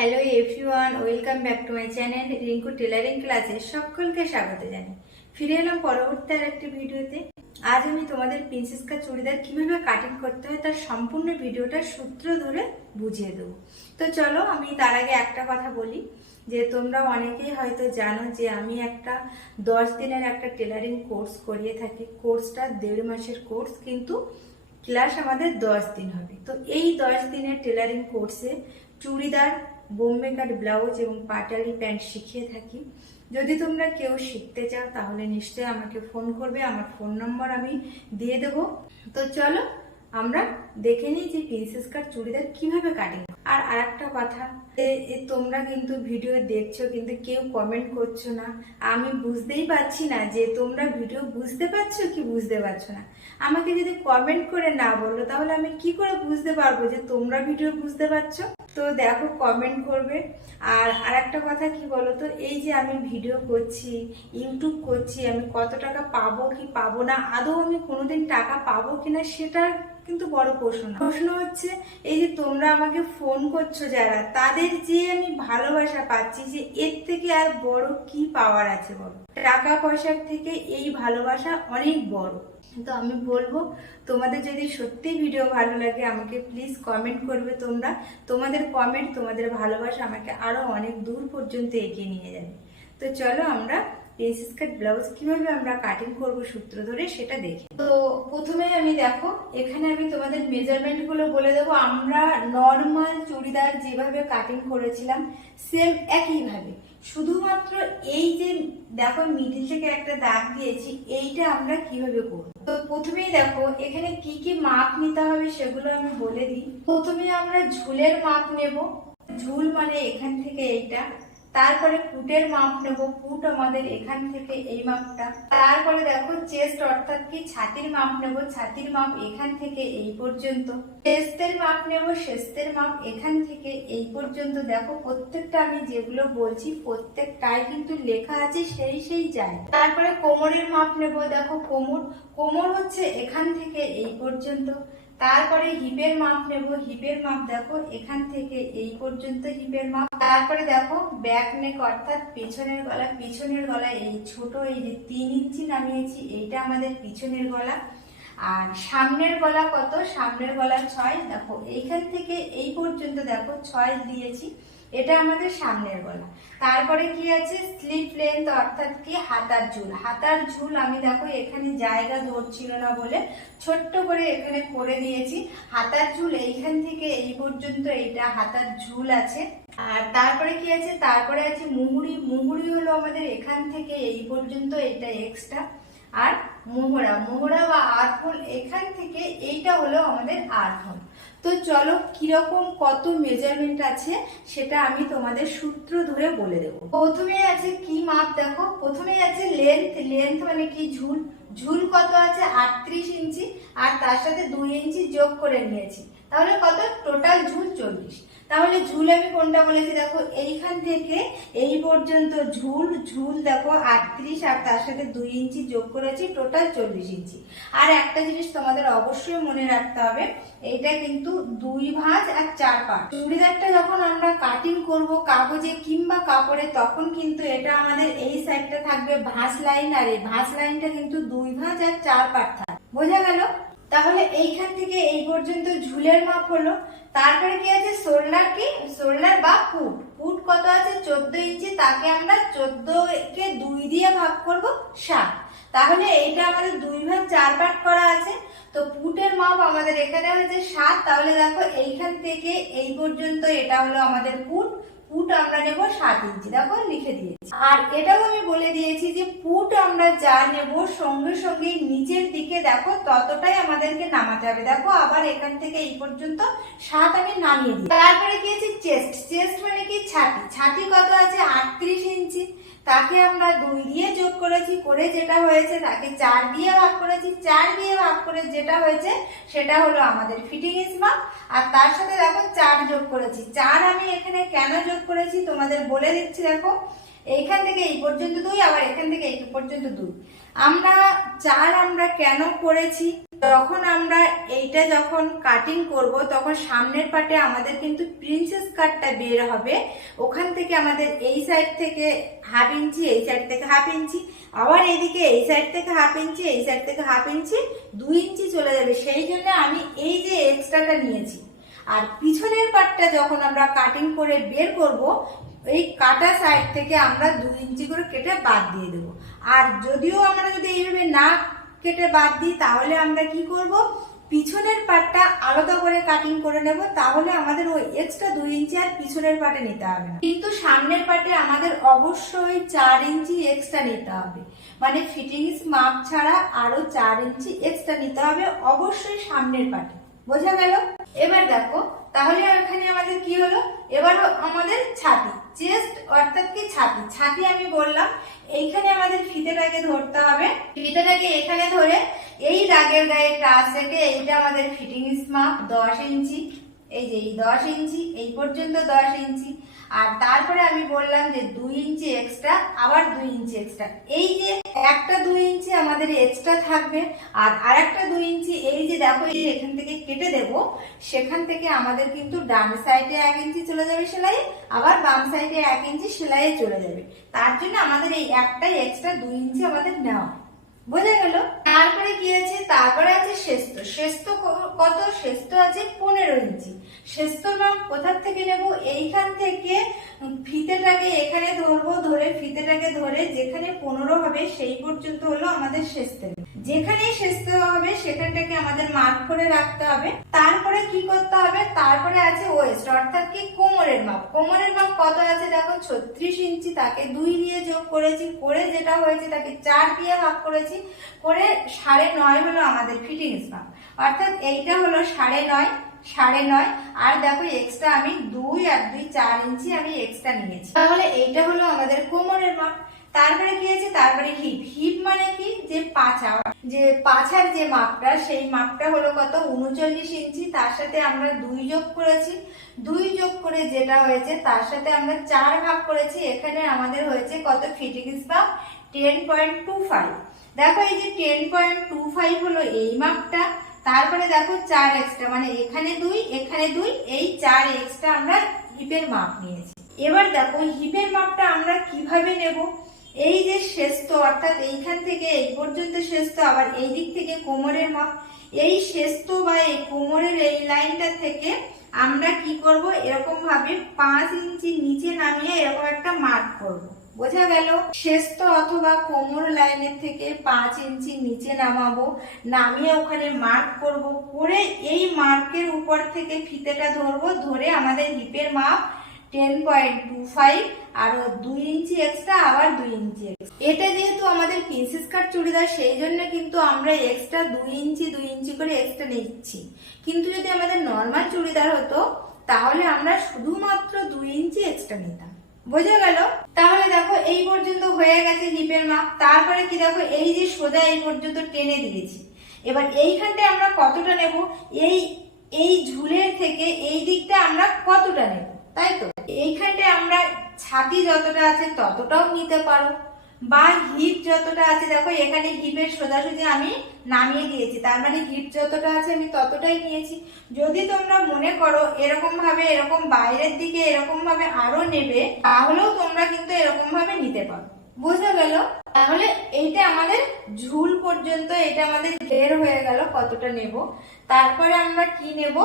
Hello everyone welcome back to my channel Rinku tailoring ক্লাসে সকলকে স্বাগত জানাই। ফিরে এলাম পরবর্তী আর একটি ভিডিওতে। আজ আমি তোমাদের প্রিন্সেস কাট চুড়িদার কীভাবে কাটিং করতে হয় তার সম্পূর্ণ ভিডিওটার সূত্র ধরে বুঝিয়ে দেবো। তো চলো আমি তার আগে একটা কথা বলি, যে তোমরা অনেকেই হয়তো জানো যে আমি একটা দশ দিনের একটা টেলারিং কোর্স করিয়ে থাকি। কোর্সটা দেড় মাসের কোর্স কিন্তু ক্লাস আমাদের দশ দিন হবে। তো এই দশ দিনের টেলারিং কোর্সে চুড়িদার বোম্বে কাট ব্লাউজ এবং পাটালি প্যান্ট শিখিয়ে থাকি। যদি তোমরা কেউ শিখতে চাও, তাহলে নিশ্চয়ই আমাকে ফোন করবে, আমার ফোন নম্বর আমি দিয়ে দেবো। তো চলো, আমরা দেখে নিই যে প্রিন্সেস কাট চুড়িদার কীভাবে কাটিং আর আরেকটা কথা তোমরা কিন্তু ভিডিও দেখছ, কিন্তু কেউ কমেন্ট করছ না। আমি বুঝতেই পারছি না যে তোমরা ভিডিও বুঝতে পারছ কি বুঝতে পারছ না। আমাকে যদি কমেন্ট করে না বলল তাহলে আমি কি করে বুঝতে পারব যে তোমরা ভিডিও বুঝতে পারছ? তো দেখো কমেন্ট করবে। আর আরেকটা কথা কি বলো তো এই যে আমি ভিডিও করছি ইউটিউব করছি, আমি কত টাকা পাবো কি পাবো না, আদৌ আমি কোনোদিন টাকা পাবো কিনা, সেটা কিন্তু বড় প্রশ্ন প্রশ্ন হচ্ছে, এই যে তোমরা আমাকে ফোন করছ যারা, তাদের যে আমি ভালোবাসা পাচ্ছি, যে এর থেকে আর বড় কি পাওয়ার আছে বলো? টাকা পয়সার থেকে এই ভালোবাসা অনেক বড়। তো আমি বলব, তোমাদের যদি সত্যি ভিডিও ভালো লাগে, আমাকে প্লিজ কমেন্ট করবে তোমরা। তোমাদের কমেন্ট তোমাদের ভালোবাসা আমাকে আরও অনেক দূর পর্যন্ত এগিয়ে নিয়ে যাবে। তো চলো আমরা প্রিন্সেস কাট ব্লাউজ কীভাবে আমরা কাটিং করব সূত্র ধরে সেটা দেখি। তো প্রথমে আমি দেখো, এখানে আমি তোমাদের মেজারমেন্টগুলো বলে দেবো। আমরা নর্মাল চুড়িদার যেভাবে কাটিং করেছিলাম সেম একইভাবে। শুধুমাত্র এই যে, দেখো মিডিল থেকে একটা দাগ দিয়েছি, এইটা আমরা কীভাবে করব? তো প্রথমেই দেখো, এখানে কি কি মাপ নিতে হবে সেগুলো আমি বলে দিই। প্রথমে আমরা ঝুলের মাপ নেব। ঝুল মানে এখান থেকে এইটা। তারপরে পুটের মাপ নেব, পুট আমাদের এখান থেকে এই মাপটা। তারপরে দেখো চেস্ট, অর্থাৎ কি? ছাতির মাপ নেব, ছাতির মাপ এখান থেকে এই পর্যন্ত। চেস্টের মাপ নেব শেস্তের মাপ এখান থেকে এই পর্যন্ত। দেখো প্রত্যেকটা আমি যেগুলো বলছি, প্রত্যেকটাই কিন্তু লেখা আছে সেই সেই যায় তারপরে কোমরের মাপ নেব, দেখো কোমর। কোমর হচ্ছে এখান থেকে এই পর্যন্ত। তারপরে হিপের মাপ নেব, হিপের মাপ দেখো, এখান থেকে এই পর্যন্ত হিপের মাপ। তারপরে দেখো ব্যাক নেক অর্থাৎ পেছনের গলা, পিছনের গলা, এই ছোট এই যে তিন ইঞ্চি নামিয়েছি, এইটা আমাদের পিছনের গলা। আর সামনের গলা কত? সামনের গলা ছয়। দেখো এইখান থেকে এই পর্যন্ত দেখো ছয় দিয়েছি। এটা আমাদের সামনের গলা। তারপরে কি আছে? স্লিপ লেন্থ অর্থাৎ কি? হাতার ঝুল। হাতার ঝুল আমি দেখো এখানে জায়গা ধরছিল না বলে ছোট্ট করে এখানে করে দিয়েছি হাতার ঝুল এইখান থেকে এই পর্যন্ত এটা হাতার ঝুল আছে। আর তারপরে কি আছে? তারপরে আছে মুহুরি। মুহুরি হলো আমাদের এখান থেকে এই পর্যন্ত এটা এক্সট্রা আর মোহরা। মোহরা বা আরফোল এখান থেকে এইটা হলো আমাদের আরফোল। তো চলো, কীরকম কত মেজারমেন্ট আছে সেটা আমি তোমাদের সূত্র ধরে বলে দেবো। প্রথমে আছে কি মাপ দেখো? প্রথমে আছে লেন্থ লেন্থ মানে কি ঝুল? ঝুল কত আছে? আটত্রিশ ইঞ্চি। আর তার সাথে দুই ইঞ্চি যোগ করে নিয়েছি। তাহলে কত? টোটাল ঝুল চল্লিশ। তাহলে ঝুল আমি কোনটা বলেছি? দেখো, এইখান থেকে এই পর্যন্ত ঝুল ঝুল দেখো, আটত্রিশ, আর তার সাথে দুই ইঞ্চি যোগ করেছি টোটাল চল্লিশ ইঞ্চি। আর একটা জিনিস তোমাদের অবশ্যই মনে রাখতে হবে, এইটা কিন্তু দুই ভাঁজ আর চার পাট চুড়িদারটা যখন আমরা কাটিং করব কাগজে কিংবা কাপড়ে, তখন কিন্তু এটা আমাদের এই সাইডটা থাকবে ভাঁজ লাইন আর এই ভাঁজ লাইনটা কিন্তু দুই ভাঁজ আর চার পাট থাকবে। বোঝা গেল? তাহলে এইখান থেকে এই পর্যন্ত ঝুলের মাপ হলো। তারপরে কি আছে? শোল্ডার কি? শোল্ডার বা ফুট। ফুট কত আছে? চোদ্দ ইঞ্চি। তাকে আমরা চোদ্দ কে দুই দিয়ে ভাগ করব সাত তাহলে এইটা আমাদের দুই ভাগ চার ভাগ করা আছে। তো ফুটের মাপ আমাদের এখানে হচ্ছে সাত তাহলে দেখো, এইখান থেকে এই পর্যন্ত এটা হলো আমাদের ফুট। ফুট আমরা নেব সাত ইঞ্চি, দেখো লিখে দিয়েছি। আর এটাও আমি বলে দিয়েছি যে পুট আমরা যা নেব সঙ্গে সঙ্গে নিচের দিকে দেখো, ততটাই আমাদেরকে নামাতে হবে। দেখো আবার এখান থেকে এই পর্যন্ত সাত আমি নামিয়ে দিই তারপরে কি আছে চেস্ট। চেস্ট মানে কি? ছাতি। ছাতি কত আছে? আটত্রিশ ইঞ্চি। তাকে আমরা দুই দিয়ে যোগ করেছি, করে যেটা হয়েছে তাকে চার দিয়ে ভাগ করেছি, চার দিয়ে ভাগ করে যেটা হয়েছে সেটা হলো আমাদের ফিটিংস মাপ আর তার সাথে দেখো চার যোগ করেছি। চার আমি এখানে কেন যোগ করেছি তোমাদের বলে দিচ্ছি দেখো। এইখান থেকে এই পর্যন্ত দুই, আবার এখান থেকে এই পর্যন্ত দুই। আমরা চার আমরা কেন করেছি? যখন আমরা এইটা যখন কাটিং করব, তখন সামনের পাটে আমাদের কিন্তু প্রিন্সেস কাটটা বের হবে। ওখান থেকে আমাদের এই সাইড থেকে হাফ ইঞ্চি এই সাইড থেকে হাফ ইঞ্চি আবার এইদিকে এই সাইড থেকে হাফ ইঞ্চি এই সাইড থেকে হাফ ইঞ্চি দুই ইঞ্চি চলে যাবে। সেই জন্য আমি এই যে এক্সট্রাটা নিয়েছি। আর পিছনের পাটটা যখন আমরা কাটিং করে বের করব, এই কাটা সাইড থেকে আমরা দুই ইঞ্চি করে কেটে বাদ দিয়ে দেবো। আর যদিও আমরা যদি এইভাবে না কেটে বাদ দিই, তাহলে আমরা কি করব? পিছনের পাটটা আলাদা করে কাটিং করে নেব, তাহলে আমাদের ওই এক্সট্রা দুই ইঞ্চি আর পিছনের পাটে নিতে হবে। কিন্তু সামনের পাটে আমাদের অবশ্যই চার ইঞ্চি এক্সট্রা নিতে হবে। মানে ফিটিংস মাপ ছাড়া আরও চার ইঞ্চি এক্সট্রা নিতে হবে অবশ্যই সামনের পাটে। বোঝা গেল? এবার দেখো, তাহলে এখানে আমাদের কি হলো? এবার আমাদের ছাতি। চেস্ট অর্থাৎ কি ছাতি? ছাতি আমি বললাম, এইখানে আমাদের ফিতেটাকে ধরতে হবে। ফিতেটাকে এখানে ধরে এই দাগের গায়ে টাচ রেখে এইটা আমাদের ফিটিংস মাপ দশ ইঞ্চি। এই যে এই দশ ইঞ্চি, এই পর্যন্ত দশ ইঞ্চি। আর তারপরে আমি বললাম যে দুই ইঞ্চি এক্সট্রা আবার দুই ইঞ্চি এক্সট্রা এই যে একটা দুই ইঞ্চি আমাদের এক্সট্রা থাকবে, আর আরেকটা দুই ইঞ্চি, এই যে দেখো, এই এখান থেকে কেটে দেব, সেখান থেকে আমাদের কিন্তু ডান সাইডে এক ইঞ্চি চলে যাবে সেলাই, আবার বাম সাইডে এক ইঞ্চি সেলাইয়ে চলে যাবে তার জন্য আমাদের এই একটাই এক্সট্রা দুই ইঞ্চি আমাদের নেওয়া। বোঝা গেল? তারপরে কি আছে? তারপরে আছে শেস্ত শেস্ত কত? শেস্ত আছে পনেরো ইঞ্চি। শেস্ত মাপ কোথার থেকে নেব? এইখান থেকে ফিতেটাকে এখানে ধরবো, ধরে ফিতেটাকে ধরে যেখানে পনেরো হবে, সেই পর্যন্ত হলো আমাদের শেস্ত যেখানে শেস্ত হবে, সেখানটাকে আমাদের মার্ক করে রাখতে হবে। তারপরে কি করতে হবে? তারপরে আছে ওয়েস্ট অর্থাৎ কি? কোমরের মাপ। কোমরের মাপ কত আছে দেখো? ছত্রিশ ইঞ্চি তাকে দুই দিয়ে যোগ করেছি, করে যেটা হয়েছে তাকে চার দিয়ে ভাগ করেছি করে সাড়ে নয় হলো আমাদের ফিটিংস মাপ অর্থাৎ এইটা হলো সাড়ে নয় সাড়ে নয়। আর দেখো এক্সট্রা আমি দুই আর দুই চার ইঞ্চি আমি এক্সট্রা নিয়েছি। তাহলে এইটা হলো আমাদের কোমরের মাপ। তারপরে কি আছে? তারপরে হিপ হিপ মানে কি? যে পাছা। যে পাছার যে মাপটা, সেই মাপটা হলো কত? উনচল্লিশ ইঞ্চি। তার সাথে আমরা দুই যোগ করেছি। দুই যোগ করে যেটা হয়েছে, তার সাথে আমরা চার ভাগ করেছি। এখানে আমাদের হয়েছে কত? ফিটিংস মাপ টেন পয়েন্ট টু ফাইভ দেখো এই যে টেন পয়েন্ট টু ফাইভ হলো এই মাপটা, তারপরে দেখো চার এক্সট্রা মানে এখানে দুই এখানে দুই, এই চার এক্সট্রা আমরা হিপের মাপ নিয়েছি। এবার দেখো হিপের মাপটা আমরা কীভাবে নেব? এই যে শেস্ত অর্থাৎ এইখান থেকে এই পর্যন্ত শেস্ত আবার এই দিক থেকে কোমরের মাপ। এই শেস্ত বা এই কোমরের এই লাইনটা থেকে আমরা কি করব? এরকম ভাবে পাঁচ ইঞ্চি নিচে নামিয়ে এরকম একটা মার্ক করব। বোঝা গেল শেস্ত অথবা কোমর লাইনের থেকে পাঁচ ইঞ্চি নিচে নামাবো, নামিয়ে ওখানে মার্ক করব, করে এই মার্কের উপর থেকে ফিতেটা ধরবো, ধরে আমাদের হিপের মাপ টেন পয়েন্ট টু ফাইভ আরও দুই ইঞ্চি এক্সট্রা আবার দুই ইঞ্চি। এটা যেহেতু আমাদের প্রিন্সেস কাট চুড়িদার, সেই জন্য কিন্তু আমরা এক্সট্রা দুই ইঞ্চি দুই ইঞ্চি করে এক্সট্রা নিচ্ছি কিন্তু যদি আমাদের নর্মাল চুড়িদার হতো, তাহলে আমরা শুধুমাত্র দুই ইঞ্চি এক্সট্রা নিতাম বোঝা গেল? তাহলে দেখো, এই পর্যন্ত হয়ে গেছে হিপের মাপ। তারপরে কি দেখো, এই যে সোজা এই পর্যন্ত টেনে দিয়েছি। এবার এইখানটায় আমরা কতটা নেব? এই এই ঝুলের থেকে এই দিকটা আমরা কতটা নেব? তাই তো? এইখানটায় আমরা ছাতি যতটা আছে ততটাও নিতে পারো। বা হিপ যতটা আছে, দেখো এখানে হিপের সোজাসুজি আমি নামিয়ে দিয়েছি, তার মানে হিপ যতটা আছে আমি ততটাই নিয়েছি। যদি তোমরা মনে করো এরকম ভাবে এরকম বাইরের দিকে এরকম ভাবে আরও নেবে, তাহলেও তোমরা কিন্তু এরকম ভাবে নিতে পারো। বোঝা গেল তাহলে এইটা আমাদের ঝুল পর্যন্ত এটা আমাদের বের হয়ে গেল কতটা নেব। তারপরে আমরা কি নেব?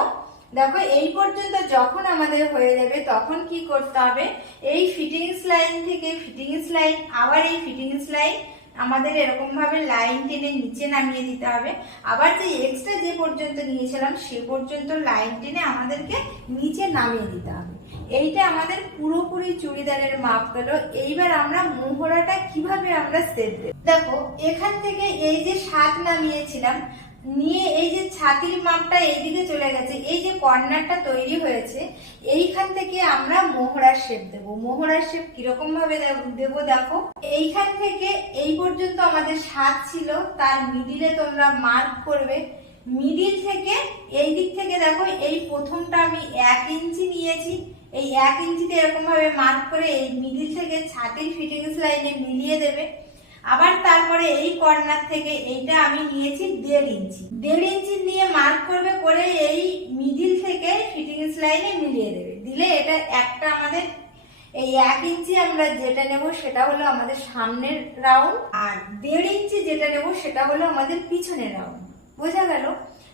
দেখো, এই পর্যন্ত যখন আমাদের হয়ে যাবে, তখন কি করতে হবে? এই ফিটিংস লাইন থেকে ফিটিংস লাইন আবার এই ফিটিংস লাইন আমাদের এরকম ভাবে লাইন টেনে নিচে নামিয়ে দিতে হবে। আবার যে এক্সট্রা যে পর্যন্ত নিয়েছিলাম, সে পর্যন্ত লাইন টেনে আমাদেরকে নিচে নামিয়ে দিতে হবে। এইটা আমাদের পুরোপুরি চুড়িদারের মাপ গেলো এইবার আমরা মোহরাটা কীভাবে আমরা সেট দেব? দেখো, এখান থেকে এই যে সাত নামিয়েছিলাম নিয়ে এই যে ছাতির মাপটা এইদিকে চলে গেছে, এই যে কর্নারটা তৈরি হয়েছে, এইখান থেকে আমরা মোহরার শেপ দেব। মোহরার শেপ কীরকম ভাবে দেব- দেখো। এইখান থেকে এই পর্যন্ত আমাদের সাত ছিল, তার মিডিলে তোমরা মার্ক করবে। মিডিল থেকে এই দিক থেকে দেখো, এই প্রথমটা আমি এক ইঞ্চি নিয়েছি। এই এক ইঞ্চিতে এরকম ভাবে মার্ক করে এই মিডিল থেকে ছাতির ফিটিংস লাইনে মিলিয়ে দেবে। আবার তারপরে এই কর্নার থেকে এইটা আমি নিয়েছি দেড় ইঞ্চি। দেড় ইঞ্চি নিয়ে মার্ক করবে করে এই মিডিল থেকে ফিটিংস লাইনে মিলিয়ে দেবে। দিলে এটা একটা আমাদের এই এক ইঞ্চি আমরা যেটা নেব সেটা হলো আমাদের সামনের রাউন্ড আর দেড় ইঞ্চি যেটা নেব সেটা হলো আমাদের পিছনের রাউন্ড বোঝা গেল?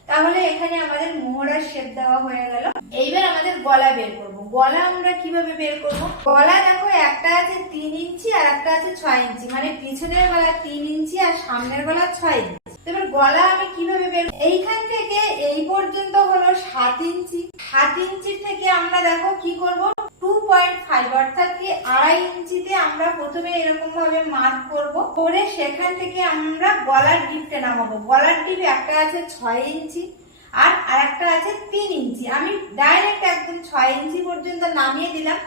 তাহলে এখানে আমাদের মোহরার শেপ দেওয়া হয়ে গেল। এইবার আমাদের গলা বের করব। গলা আমরা কীভাবে বের করব? গলা দেখো, একটা আছে তিন ইঞ্চি আর একটা আছে ছয় ইঞ্চি। মানে পিছনের গলা তিন ইঞ্চি আর সামনের গলা ছয় ইঞ্চি। এবার গলা আমি কীভাবে বের এইখান থেকে এই পর্যন্ত হলো সাত ইঞ্চি। সাত ইঞ্চি থেকে আমরা দেখো কি করব? টু পয়েন্ট ফাইভ অর্থাৎ কি আড়াই ইঞ্চিতে আমরা প্রথমে এরকম ভাবে মার্ক করব। করে সেখান থেকে আমরা গলার ডিপটা নামাবো। গলার ডিপ একটা আছে ছয় ইঞ্চি। আর আরেকটা আছে তিন ইঞ্চি। আমি ডাইরেক্ট একদম ছয় ইঞ্চি পর্যন্ত নামিয়ে দিলাম।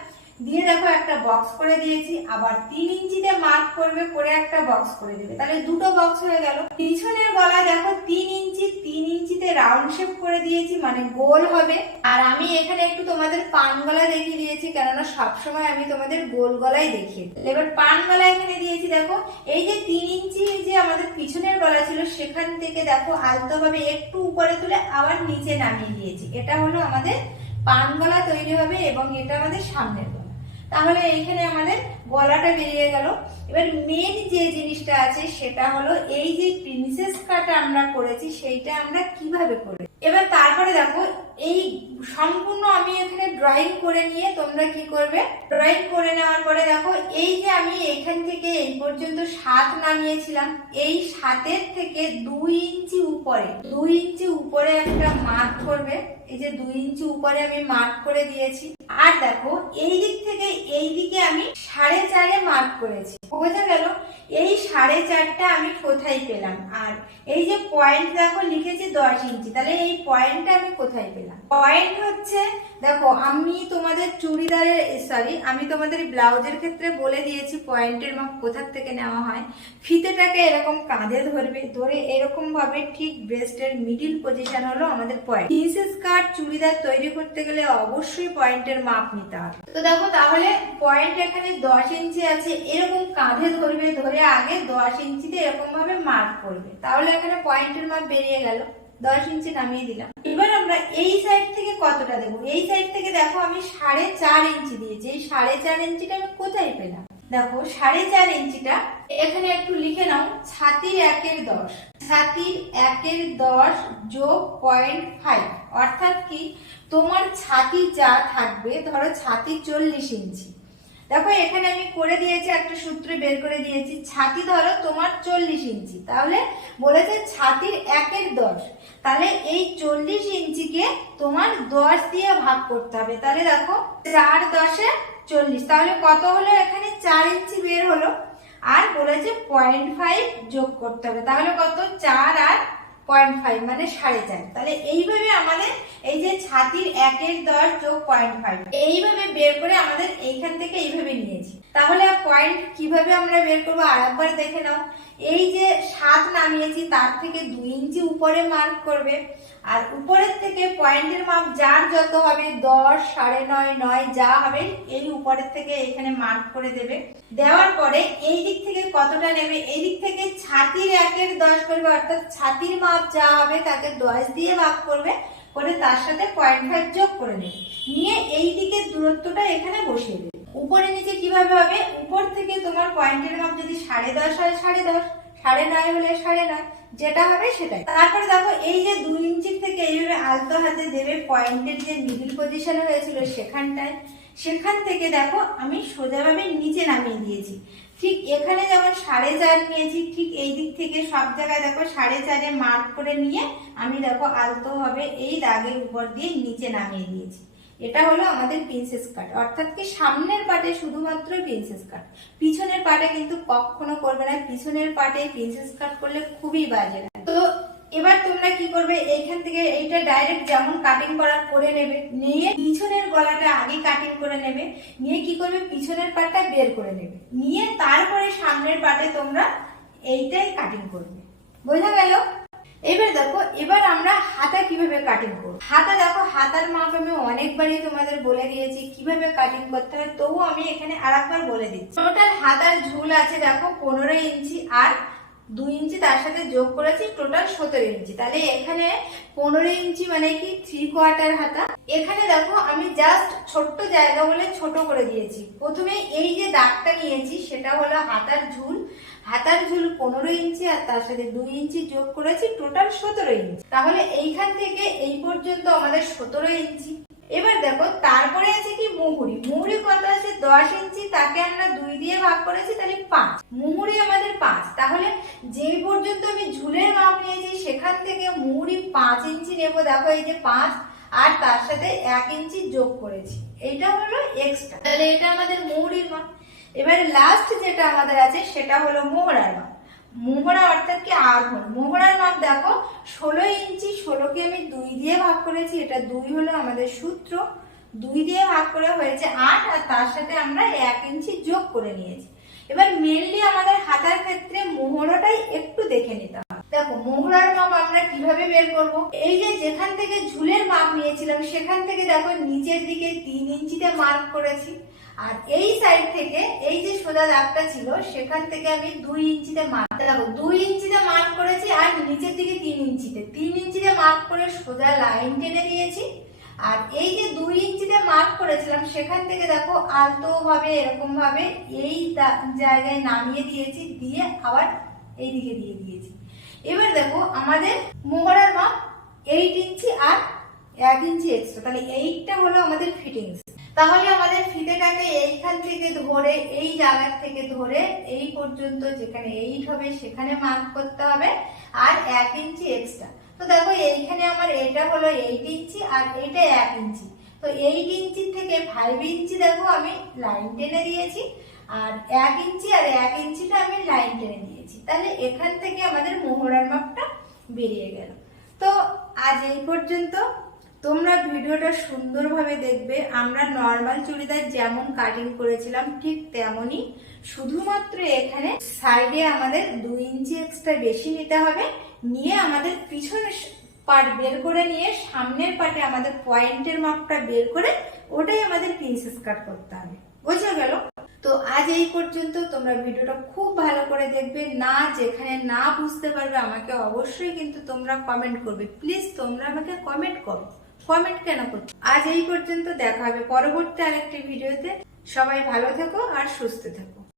দিয়ে দেখো একটা বক্স করে দিয়েছি, আবার তিন ইঞ্চিতে মার্ক করবে করে একটা বক্স করে দেবে। তাহলে দুটো বক্স হয়ে গেল। পিছনের গলা দেখো তিন ইঞ্চি, তিন ইঞ্চিতে রাউন্ড শেপ করে দিয়েছি মানে গোল হবে। আর আমি এখানে একটু তোমাদের পান গলা দেখিয়ে দিয়েছি, কেননা সবসময় আমি তোমাদের গোল গলাই দেখিয়ে। এবার পান গলা এখানে দিয়েছি, দেখো। এই যে তিন ইঞ্চি যে আমাদের পিছনের গলা ছিল, সেখান থেকে দেখো আলতো ভাবে একটু উপরে তুলে আবার নিচে নামিয়ে দিয়েছি। এটা হলো আমাদের পান গলা তৈরি হবে এবং এটা আমাদের সামনের তাহলে এইখানে আমাদের গলাটা বেরিয়ে গেল। এবার মেন যে জিনিসটা আছে সেটা হলো এই যে প্রিন্সেস কাটা আমরা করেছি, সেইটা আমরা কীভাবে করে এবার তারপরে দেখো, এই সম্পূর্ণ আমি এখানে ড্রয়িং করে নিয়ে তোমরা কি করবে? ড্রয়িং করে নেওয়ার পরে দেখো, এই যে আমি এখান থেকে এই পর্যন্ত সাত নামিয়েছিলাম, এই সাতের থেকে দুই ইঞ্চি উপরে, দুই ইঞ্চি উপরে একটা মার্ক করবে। এই যে দুই ইঞ্চি উপরে আমি মার্ক করে দিয়েছি। আর দেখো, এই দিক থেকে এই দিকে আমি সাড়ে চারে মার্ক করেছি। বোঝা গেল, এই সাড়ে চারটা আমি কোথায় পেলাম? আর এই যে পয়েন্ট দেখো, লিখেছি দশ ইঞ্চি। তাহলে এই পয়েন্টটা আমি কোথায় পেলাম? পয়েন্ট হচ্ছে, দেখো, আমি তোমাদের চুড়িদারের সরি আমি তোমাদের ব্লাউজের ক্ষেত্রে বলে দিয়েছি পয়েন্টের মাপ কোথার থেকে নেওয়া হয়। ফিতেটাকে এরকম কাঁধে ধরবে, ধরে এরকম ভাবে ঠিক ব্রেস্টের মিডিল পজিশন হলো আমাদের পয়েন্ট কাট চুড়িদার তৈরি করতে গেলে অবশ্যই পয়েন্টের মাপ নিতে হবে। তো দেখো, তাহলে পয়েন্ট এখানে দশ ইঞ্চি আছে, এরকম কাঁধে ধরবে, ধরে আগে দশ ইঞ্চিতে এরকম ভাবে মার্ক করবে। তাহলে এখানে পয়েন্টের মাপ বেরিয়ে গেল, দশ ইঞ্চি নামিয়ে দিলাম। এবার আমরা এই সাইড থেকে কতটা দেবো? এই সাইড থেকে দেখো, আমি সাড়ে চার ইঞ্চি দিয়েছি। এই সাড়ে চার ইঞ্চিটা আমি কোথায় পেলাম? দেখো, সাড়ে চার ইঞ্চিটা এখানে একটু লিখে নাও, ছাতির একের দশ। ছাতির একের দশ যোগ পয়েন্ট ফাইভ। অর্থাৎ কি? তোমার ছাতি যা থাকবে, ধরো ছাতি চল্লিশ ইঞ্চি। দেখো, এখানে আমি করে দিয়েছি, একটা সূত্র বের করে দিয়েছি। ছাতি ধরো তোমার চল্লিশ ইঞ্চি। তাহলে বলেছে ছাতির একের দশ। তাহলে এই চল্লিশ ইঞ্চিকে তোমার দশ দিয়ে ভাগ করতে হবে। তাহলে দেখো, চার দশে চল্লিশ। তাহলে কত হলো? এখানে চার ইঞ্চি বের হলো। আর বলেছে পয়েন্ট ফাইভ যোগ করতে হবে। তাহলে কত? চার আর পয়েন্ট ফাইভ মানে সাড়ে চার। তাহলে এইভাবে আমাদের এই যে ছাতির একের দশ যোগ পয়েন্ট ফাইভ এইভাবে বের করে আমাদের এইখান থেকে এইভাবে নিয়েছি। তাহলে পয়েন্ট কীভাবে আমরা বের করব? আর একবার দেখে নাও। এই যে সাত নামিয়েছি, তার থেকে দুই ইঞ্চি উপরে মার্ক করবে। আর উপরের থেকে পয়েন্টের মাপ যার যত হবে, দশ, সাড়ে নয় নয় যা হবে, এই উপরের থেকে এখানে মার্ক করে দেবে। দেওয়ার পরে এই দিক থেকে কতটা নেবে? এই দিক থেকে ছাতির একের দশ করবে, অর্থাৎ ছাতির মাপ যা হবে, তাকে দশ দিয়ে ভাগ করবে, করে তার সাথে পয়েন্ট ফাইভ যোগ করে নেবে নিয়ে এই দিকের দূরত্বটা এখানে বসিয়ে দেবে। উপরে নিচে কীভাবে হবে? উপর থেকে তোমার পয়েন্টের মাপ যদি সাড়ে দশ হয়, সাড়ে দশ। সাড়ে নয় হলে সাড়ে নয়। যেটা হবে সেটাই। তারপরে দেখো, এই যে দুই ইঞ্চির থেকে এইভাবে আলতো হাতে দেবে পয়েন্টের যে মিডিল পজিশনে হয়েছিল সেখানটায়। সেখান থেকে দেখো, আমি সোজাভাবে নিচে নামিয়ে দিয়েছি। ঠিক এখানে যেমন সাড়ে চার নিয়েছি, ঠিক এই দিক থেকে সব জায়গায় দেখো সাড়ে চারে মার্ক করে নিয়ে আমি দেখো আলতো হবে এই দাগের উপর দিয়ে নিচে নামিয়ে দিয়েছি। এটা হলো আমাদের প্রিন্সেস কাট অর্থাৎ কি সামনের পাটে শুধুমাত্র প্রিন্সেস কাট পিছনের পাটে কিন্তু কখনো করবে না। পিছনের পাটে প্রিন্সেস কাট করলে খুবই বাজে। তো এবার তোমরা কি করবে? এইখান থেকে এইটা ডাইরেক্ট যেমন কাটিং করা করে নেবে, নিয়ে পিছনের গলাটা আগে কাটিং করে নেবে, নিয়ে কি করবে? পিছনের পাটটা বের করে নেবে। নিয়ে তারপরে সামনের পাটে তোমরা এইটাই কাটিং করবে। বোঝা গেল? এবার দেখো, এবার আমরা হাতা কীভাবে কাটিং করব? হাতা দেখো, হাতার মাপ আমি অনেকবারই তোমাদের বলে দিয়েছি, কীভাবে কাটিং করতে হয় তবু আমি এখানে আরেকবার বলে দিচ্ছি। টোটাল হাতার ঝুল আছে দেখো, পনেরো ইঞ্চি আর দুই ইঞ্চি, তার সাথে যোগ করেছি টোটাল সতেরো ইঞ্চি। তাহলে এখানে পনেরো ইঞ্চি মানে কি থ্রি কোয়ার্টার হাতা। এখানে দেখো, আমি জাস্ট ছোট্ট জায়গা বলে ছোট করে দিয়েছি। প্রথমে এই যে দাগটা নিয়েছি, সেটা হলো হাতার ঝুল। হাতার ঝুল পনেরো ইঞ্চি আর তার সাথে দুই ইঞ্চি যোগ করেছি টোটাল সতেরো ইঞ্চি। তাহলে এইখান থেকে এই পর্যন্ত আমাদের সতেরো ইঞ্চি। এবার দেখো, তারপরে আছে কি মুহুরি? মুহুরি কত আছে? দশ ইঞ্চি, তাকে আমরা দুই দিয়ে ভাগ করেছি, তাহলে পাঁচ। মুহুরি আমাদের পাঁচ। তাহলে যে পর্যন্ত আমি ঝুলের মাপ নিয়েছি, সেখান থেকে মুহুরি পাঁচ ইঞ্চি নেব। দেখো এই যে পাঁচ, আর তার সাথে এক ইঞ্চি যোগ করেছি। এইটা হলো এক্সট্রা তাহলে এটা আমাদের মুহুরির মাপ এবারে লাস্ট যেটা আমাদের আছে, সেটা হলো মোহরার নাম মোহরা অর্থাৎ কি আগুন মোহরার নাম দেখো, ষোলো ইঞ্চি, ষোলোকে আমি দুই দিয়ে ভাগ করেছি, এটা দুই হলো আমাদের সূত্র। দুই দিয়ে ভাগ করে হয়েছে আট, আর তার সাথে আমরা এক ইঞ্চি যোগ করে নিয়েছি। এবার মেনলি আমাদের হাতার ক্ষেত্রে মোহরাটাই একটু দেখে নিতে দেখো, মোহরার মাপ আমরা কীভাবে বের করব? এই যে যেখান থেকে ঝুলের মাপ নিয়েছিলাম, সেখান থেকে দেখো নিচের দিকে তিন ইঞ্চিতে মার্ক করেছি। আর এই সাইড থেকে এই যে সোজা দাগটা ছিল, সেখান থেকে আমি দুই ইঞ্চিতে মার্ক দেখো, দুই ইঞ্চিতে মার্ক করেছি আর নিচের দিকে তিন ইঞ্চিতে। তিন ইঞ্চিতে মার্ক করে সোজা লাইন টেনে দিয়েছি আর এই যে দুই ইঞ্চিতে মার্ক করেছিলাম, সেখান থেকে দেখো আলতো ভাবে এরকম ভাবে এই জায়গায় নামিয়ে দিয়েছি, দিয়ে আবার এই দিকে দিয়ে দিয়েছি। এবার দেখো আমাদের মোহরার মাপ এইট ইঞ্চি আর এক ইঞ্চি এক্সট্রা তাহলে এইটটা হলো আমাদের ফিটিংস তাহলে আমাদের ফিতেটাকে এইখান থেকে ধরে, এই জায়গা থেকে ধরে, এই পর্যন্ত যেখানে এইট হবে সেখানে মার্ক করতে হবে, আর এক ইঞ্চি এক্সট্রা তো দেখো এইখানে আমার এটা হলো এইট ইঞ্চি আর এটা এক ইঞ্চি। তো এইট ইঞ্চি থেকে ফাইভ ইঞ্চি দেখো আমি লাইন টেনে দিয়েছি। আর এক ইঞ্চি আর এক ইঞ্চিটা আমি লাইন টেনে দিয়েছি তাহলে এখান থেকে আমাদের মোহরার মাপটা বেরিয়ে গেল। তো আজ এই পর্যন্ত। তোমরা ভিডিওটা সুন্দরভাবে দেখবে। আমরা নর্মাল চুড়িদার যেমন কাটিং করেছিলাম ঠিক তেমনই। শুধুমাত্র এখানে সাইডে আমাদের দুই ইঞ্চি এক্সট্রা বেশি নিতে হবে। নিয়ে আমাদের পিছনের পার্ট বের করে নিয়ে সামনের পার্টে আমাদের পয়েন্টের মাপটা বের করে ওটাই আমাদের প্রিন্সেস কাট করতে হবে। বোঝা গেল? তো আজ এই পর্যন্ত তোমরা ভিডিওটা খুব ভালো করে দেখবে। না, যেখানে না বুঝতে পারবে, আমাকে অবশ্যই কিন্তু তোমরা কমেন্ট করবে। প্লিজ তোমরা আমাকে কমেন্ট করো। কমেন্ট কেন করছ? আজ এই পর্যন্ত দেখা হবে পরবর্তী আরেকটি ভিডিওতে। সবাই ভালো থেকো আর সুস্থ থেকো।